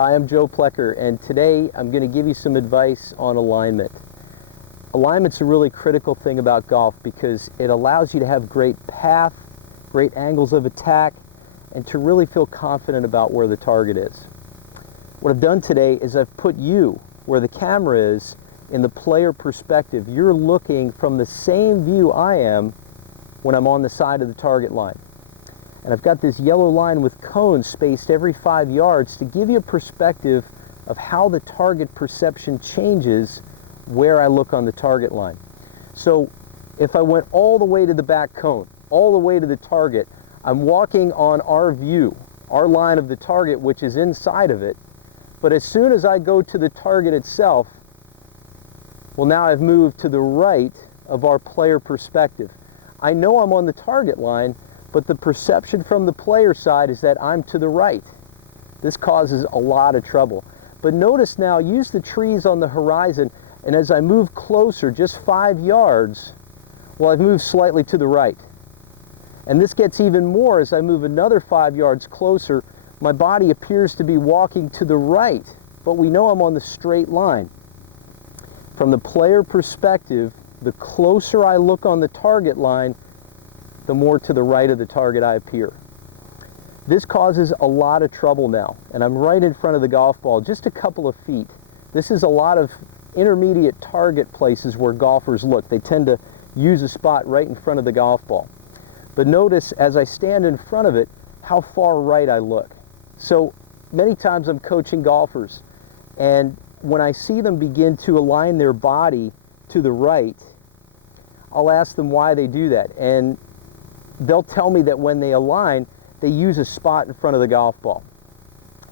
Hi, I'm Joe Plecker, and today I'm going to give you some advice on alignment. Alignment's a really critical thing about golf because it allows you to have great path, great angles of attack, and to really feel confident about where the target is. What I've done today is I've put you where the camera is in the player perspective. You're looking from the same view I am when I'm on the side of the target line. And I've got this yellow line with cones spaced every 5 yards to give you a perspective of how the target perception changes where I look on the target line. So if I went all the way to the back cone, all the way to the target, I'm walking on our view, our line of the target, which is inside of it. But as soon as I go to the target itself, well, now I've moved to the right of our player perspective. I know I'm on the target line, but the perception from the player side is that I'm to the right. This causes a lot of trouble. But notice now, use the trees on the horizon, and as I move closer, just 5 yards, well, I've moved slightly to the right. And this gets even more as I move another 5 yards closer. My body appears to be walking to the right, but we know I'm on the straight line. From the player perspective, the closer I look on the target line, the more to the right of the target I appear. This causes a lot of trouble now, and I'm right in front of the golf ball, just a couple of feet. This is a lot of intermediate target places where golfers look. They tend to use a spot right in front of the golf ball. But notice, as I stand in front of it, how far right I look. So many times I'm coaching golfers, and when I see them begin to align their body to the right, I'll ask them why they do that. And they'll tell me that when they align, they use a spot in front of the golf ball.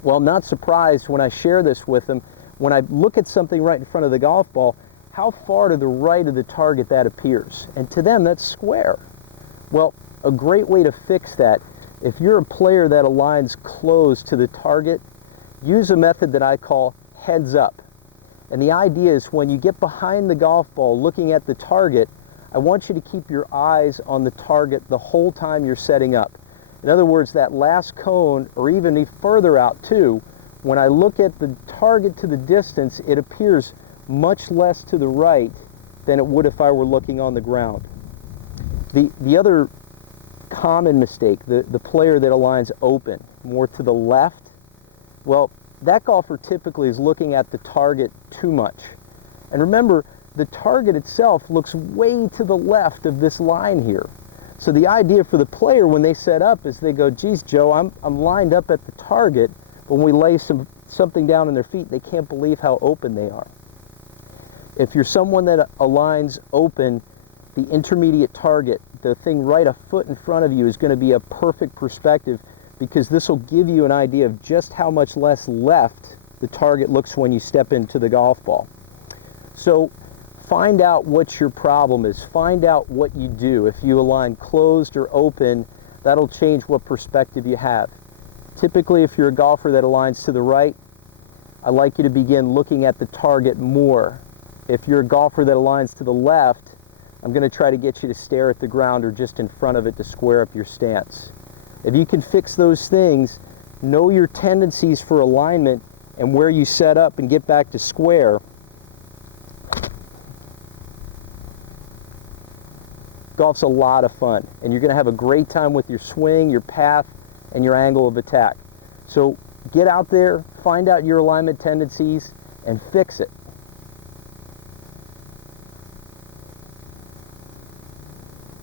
Well, I'm not surprised when I share this with them. When I look at something right in front of the golf ball, how far to the right of the target that appears. And to them, that's square. Well, a great way to fix that, if you're a player that aligns close to the target, use a method that I call heads up. And the idea is when you get behind the golf ball looking at the target, I want you to keep your eyes on the target the whole time you're setting up. In other words, that last cone, or even further out too, when I look at the target to the distance, it appears much less to the right than it would if I were looking on the ground. The other common mistake, the player that aligns open, more to the left, well, that golfer typically is looking at the target too much. And remember, the target itself looks way to the left of this line here. So the idea for the player when they set up is they go, geez, Joe, I'm lined up at the target, but when we lay something down on their feet, they can't believe how open they are. If you're someone that aligns open, the intermediate target, the thing right a foot in front of you, is going to be a perfect perspective, because this will give you an idea of just how much less left the target looks when you step into the golf ball. So find out what your problem is. Find out what you do. If you align closed or open, that'll change what perspective you have. Typically, if you're a golfer that aligns to the right, I'd like you to begin looking at the target more. If you're a golfer that aligns to the left, I'm going to try to get you to stare at the ground or just in front of it to square up your stance. If you can fix those things, know your tendencies for alignment and where you set up and get back to square, golf's a lot of fun, and you're going to have a great time with your swing, your path, and your angle of attack. So get out there, find out your alignment tendencies, and fix it.